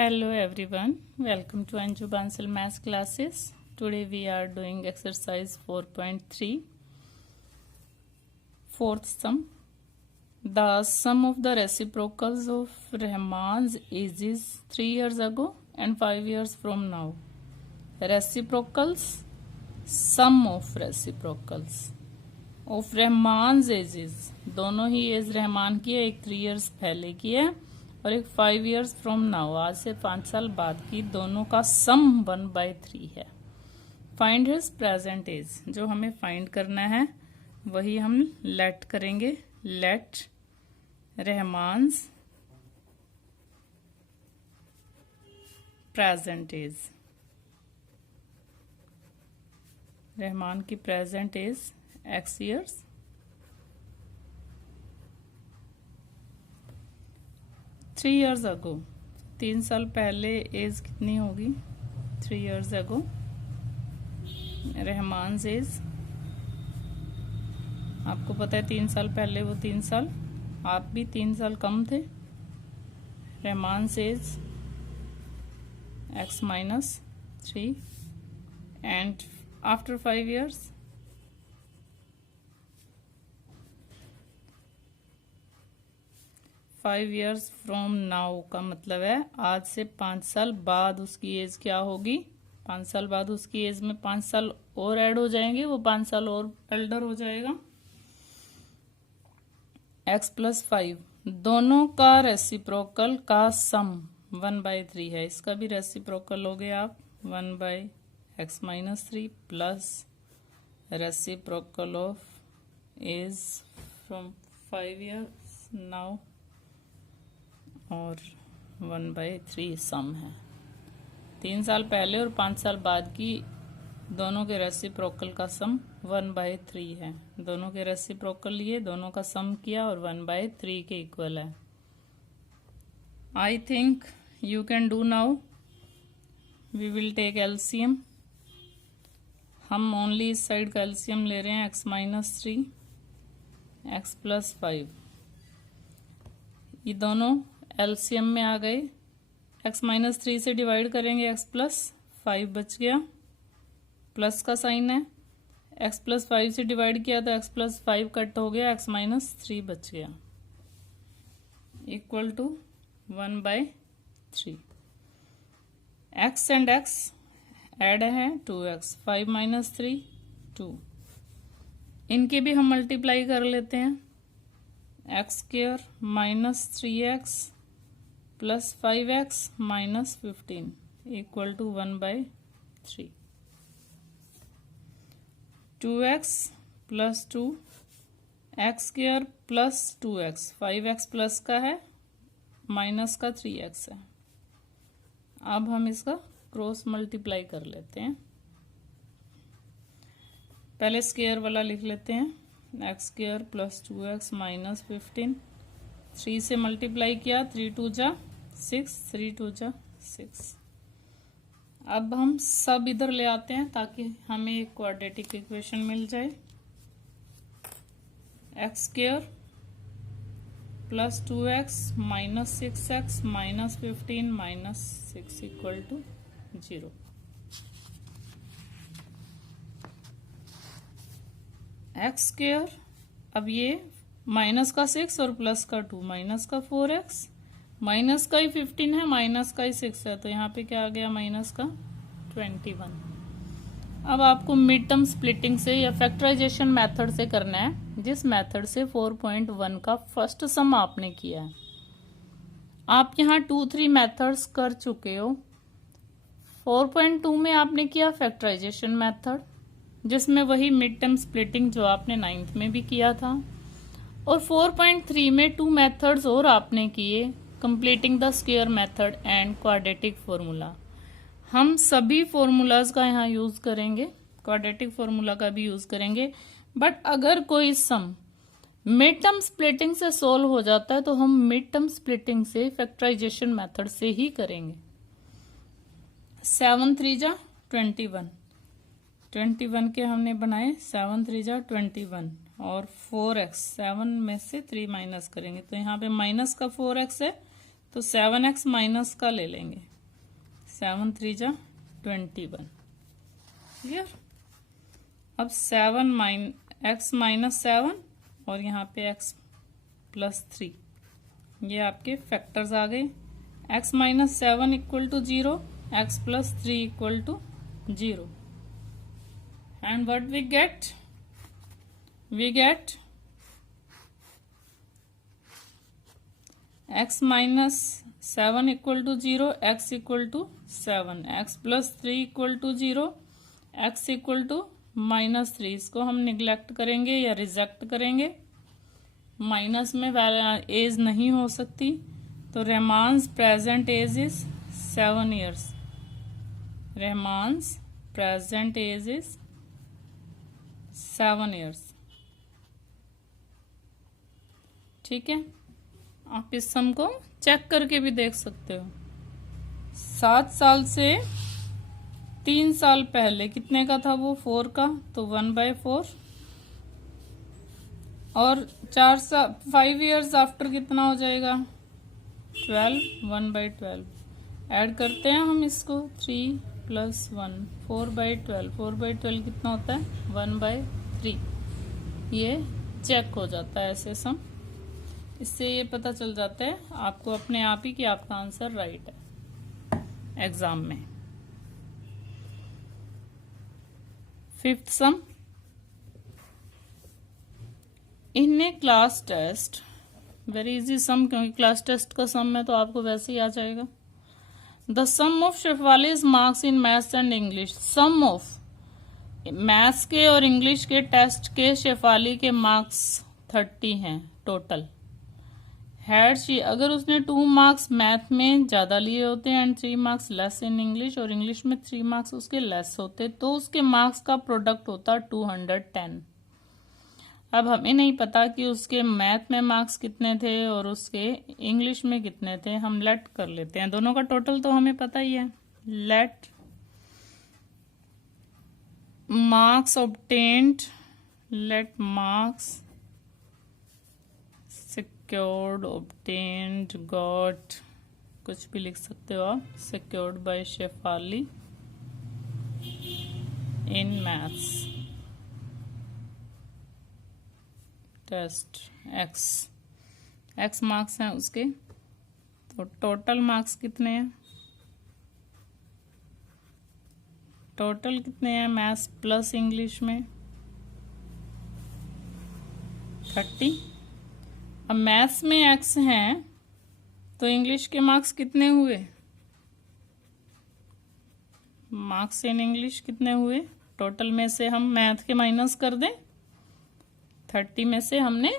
Hello everyone, welcome to Anju Bansal Maths classes. Today we are doing exercise 4.3, fourth sum. The sum of the reciprocals of Rahman's ages 3 years ago and 5 years from now. Reciprocals, sum of reciprocals of Rahman's ages. दोनों ही as Rahman की है, एक 3 years पहले की है और एक 5 years from now, आज से 5 साल बाद की। दोनों का सम 1/3 है। फाइंड हिज प्रेजेंट एज, जो हमें फाइंड करना है वही हम लेट करेंगे। Let Rahman's present age, Rahman की present age x years, three years ago, 3 साल पहले एज कितनी होगी? 3 years अगो रहमान एज, आपको पता है 3 साल पहले वो 3 साल, आप भी 3 साल कम थे। Rahman age x - 3 and after 5 years 5 years from now का मतलब है आज से 5 साल बाद उसकी एज क्या होगी? 5 साल बाद उसकी एज में 5 साल और ऐड हो जाएंगे, वो 5 साल और एल्डर हो जाएगा। x + 5 दोनों का रेसिप्रोकल का सम 1/3 है। इसका भी रेसिप्रोकल हो गया आप 1/x - 3 plus reciprocal of age from 5 years now और 1/3 सम है। 3 साल पहले और 5 साल बाद की दोनों के रेसिप्रोकल का सम 1/3 है। दोनों के रेसिप्रोकल लिए, दोनों का सम किया और 1/3 के इक्वल है। I think you can do now. We will take LCM. हम ओनली इस साइड का एलसीएम ले रहे हैं, x - 3 x + 5। ये दोनों एलसीएम में आ गए। x - 3 से डिवाइड करेंगे, x + 5 बच गया, प्लस का साइन है। x + 5 से डिवाइड किया तो x + 5 कट हो गया, x - 3 बच गया, equal to 1/3। x and x add है 2x, 5 - 3 2। इनके भी हम मल्टीप्लाई कर लेते हैं। x² - 3x plus 5x - 15 equal to 1/3। 2x + 2 x² + 2x, 5x plus का है, माइनस का 3x है। अब हम इसका क्रॉस मल्टीप्लाई कर लेते हैं। पहले स्क्वायर वाला लिख लेते हैं, x² + 2x - 15। 3 से मल्टीप्लाई किया, 3 2 जा 6, 3 2 जा 6। अब हम सब इधर ले आते हैं ताकि हमें एक क्वाड्रेटिक इक्वेशन मिल जाए। x² + 2x - 6x - 15 - 6 equal to 0। x², अब ये माइनस का 6 और प्लस का 2, माइनस का 4x, माइनस का ही 15 है, माइनस का ही 6 है, तो यहाँ पे क्या आ गया? माइनस का 21। अब आपको मिड टर्म स्प्लिटिंग से या फैक्टराइजेशन मेथड से करना है, जिस मेथड से 4.1 का फर्स्ट सम आपने किया है। आप यहाँ 2 3 मेथड्स कर चुके हो। 4.2 में आपने किया फैक्टराइजेशन मेथड, जिसमें वही मिड टर्म स्प्लिटिंग जो आपने 9th में भी किया था, और 4.3 में 2 मेथड्स और आपने किए, completing the square method and quadratic formula. हम सभी फॉर्मूलाज का यहाँ यूज करेंगे, क्वाड्रेटिक फॉर्मूला का भी यूज करेंगे। बट अगर कोई सम मिड टर्म स्प्लिटिंग से सोल्व हो जाता है तो हम मिड टर्म स्प्लिटिंग से फैक्टराइजेशन मेथड से ही करेंगे। 7 3 जा 21 के हमने बनाए, 7 3 जा 21 और 4x, 7 में से 3 माइनस करेंगे तो यहाँ पे माइनस का 4x है, तो 7x माइनस का ले लेंगे। 7 3 जा 21। क्लियर। अब 7 x माइनस 7 और यहाँ पे x प्लस 3, ये आपके फैक्टर्स आ गए। x minus 7 equal to 0, x plus 3 equal to 0, and what we get x minus 7 equal to 0, x equal to 7, x plus 3 equal to 0, x equal to minus 3। इसको हम neglect करेंगे या reject करेंगे। Minus में as नहीं हो सकती, तो Rahman's present age is 7 years। Rahman's present age is 7 years। ठीक है, आप इस सम को चेक करके भी देख सकते हो। 7 साल से 3 साल पहले कितने का था वो, 4 का, तो 1/4। और 5 years आफ्टर कितना हो जाएगा, 12, 1/12। ऐड करते हैं हम इसको, 3 + 1, 4/12। 4/12 कितना होता है, 1/3। ये चेक हो जाता है ऐसे सम। इससे ये पता चल जाता है आपको अपने आप ही कि आपका आंसर राइट है एग्जाम में। 5th सम, इन ए क्लास टेस्ट, वेरी इजी सम, क्योंकि क्लास टेस्ट का सम है तो आपको वैसे ही आ जाएगा। The sum of Shefali's marks in maths and English. Sum of maths के और इंग्लिश के टेस्ट के शेफाली के मार्क्स 30 हैं टोटल। हैड शी, अगर उसने 2 मार्क्स मैथ में ज्यादा लिए होते and 3 marks less in English, और इंग्लिश में 3 मार्क्स उसके लेस होते, तो उसके मार्क्स का प्रोडक्ट होता 210। अब हमें नहीं पता कि उसके मैथ में मार्क्स कितने थे और उसके इंग्लिश में कितने थे। हम लेट कर लेते हैं, दोनों का टोटल तो हमें पता ही है। Let marks obtained, let marks secured, obtained, got, कुछ भी लिख सकते हो आप, secured by Shefali in maths test. X marks हैं उसके, तो टोटल मार्क्स कितने हैं, टोटल कितने हैं मैथ्स प्लस इंग्लिश में, 30। अब मैथ्स में एक्स हैं तो इंग्लिश के मार्क्स कितने हुए, मार्क्स इन इंग्लिश कितने हुए, टोटल में से हम मैथ के माइनस कर दें, 30 में से हमने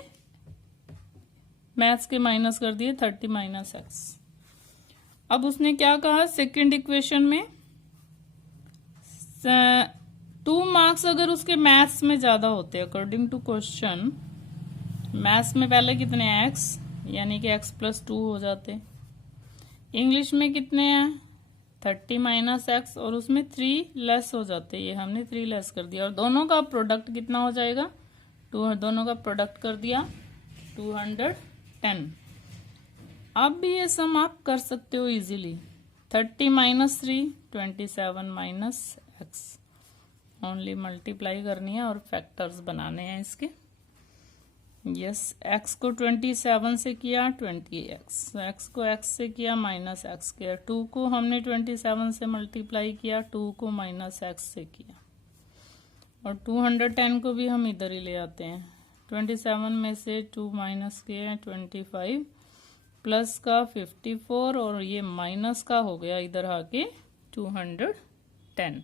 मैथ्स के माइनस कर दिए, 30 माइनस एक्स। अब उसने क्या कहा सेकंड इक्वेशन में, 2 मार्क्स अगर उसके मैथ्स में ज्यादा होते, अकॉर्डिंग टू क्वेश्चन, मैथ्स में पहले कितने हैं एक्स, यानी कि x + 2 हो जाते। इंग्लिश में कितने हैं 30 माइनस एक्स, और उसमें 3 लेस हो जाते, ये हमने 3 लेस कर दिया, और दोनों का प्रोडक्ट कितना हो जाएगा, दोनों का प्रोडक्ट कर दिया 210। अब भी ये सम आप कर सकते हो easily. 30 minus 3, 27 minus x, only multiply करनी है और फैक्टर्स बनाने हैं इसके। यस, x को 27 से किया 20x, x को x से किया माइनस एक्स किया, 2 को हमने 27 से मल्टीप्लाई किया, 2 को माइनस एक्स से किया, और 210 को भी हम इधर ही ले आते हैं। 27 में से 2 माइनस किए 25, प्लस का 54, और ये माइनस का हो गया इधर आके 210।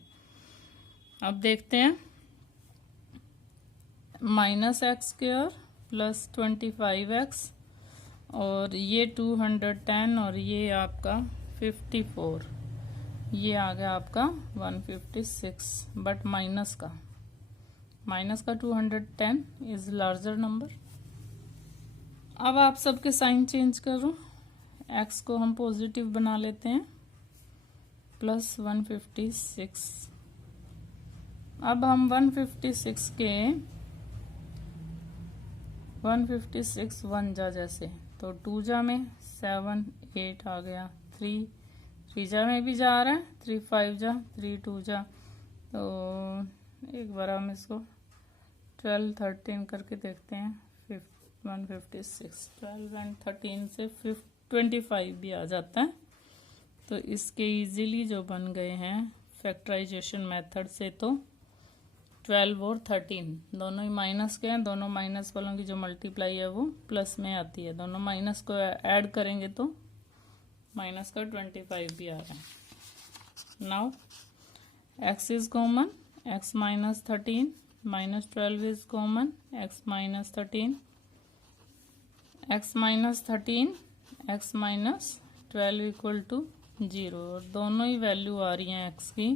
अब देखते हैं, minus x square plus 25x, और ये 210, और ये आपका 54, ये आ गया आपका 156, बट माइनस का 210 इज लार्जर नंबर। अब आप सबके साइन चेंज करो, x को हम पॉजिटिव बना लेते हैं, प्लस 156। अब हम 156 के 1 जा जैसे, तो 2 जा में 7 8 आ गया, 3 पिज्जा में भी जा रहा है, 3 5 जा 3 2 जा, तो एक बार हम इसको 12 13 करके देखते हैं। 156, 12 एंड 13 से 25 भी आ जाता है। तो इसके इजीली जो बन गए हैं फैक्टराइजेशन मेथड से, तो 12 और 13 दोनों ही माइनस के हैं, दोनों माइनस वालों की जो मल्टीप्लाई है वो प्लस में आती है, दोनों माइनस को ऐड करेंगे तो माइनस का 25 भी आ रहा है। Now x is common, x minus 13 minus 12 is common, x minus 13, x minus 13, x minus 12 equal to 0, और दोनों ही वैल्यू आ रही हैं x की।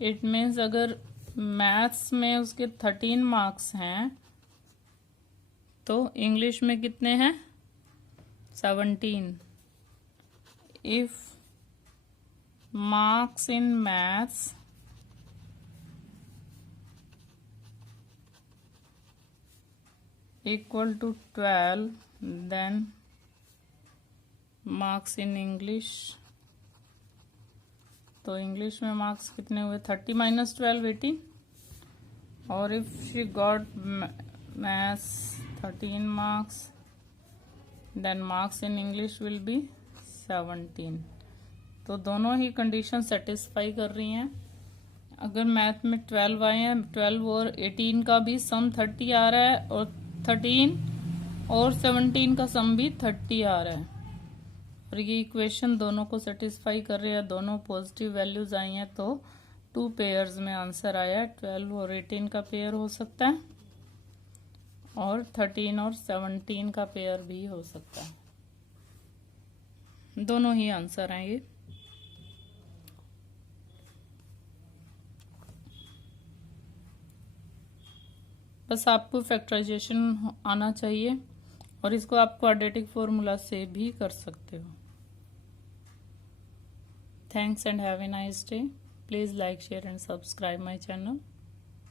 इट मीन्स अगर मैथ्स में उसके 13 मार्क्स हैं तो इंग्लिश में कितने हैं? 17। If marks in maths equal to 12, then marks in English, तो इंग्लिश में मार्क्स कितने हुए? 30 माइनस 12 18, और if she got maths 13 marks, then marks in English will be 17। तो दोनों ही कंडीशन सेटिस्फाई कर रही हैं। अगर मैथ में 12 आए हैं, 12 और 18 का भी सम 30 आ रहा है, और 13 और 17 का सम भी 30 आ रहा है, और ये इक्वेशन दोनों को सेटिस्फाई कर रही है, दोनों पॉजिटिव वैल्यूज आई हैं, तो 2 पेयर्स में आंसर आया है। 12 और 18 का पेयर हो सकता है, और 13 और 17 का पेयर भी हो सकता है। दोनों ही आंसर हैं ये। बस आपको फैक्टराइजेशन आना चाहिए, और इसको आप क्वाड्रेटिक फॉर्मूला से भी कर सकते हो। Thanks and have a nice day. Please like, share and subscribe my channel.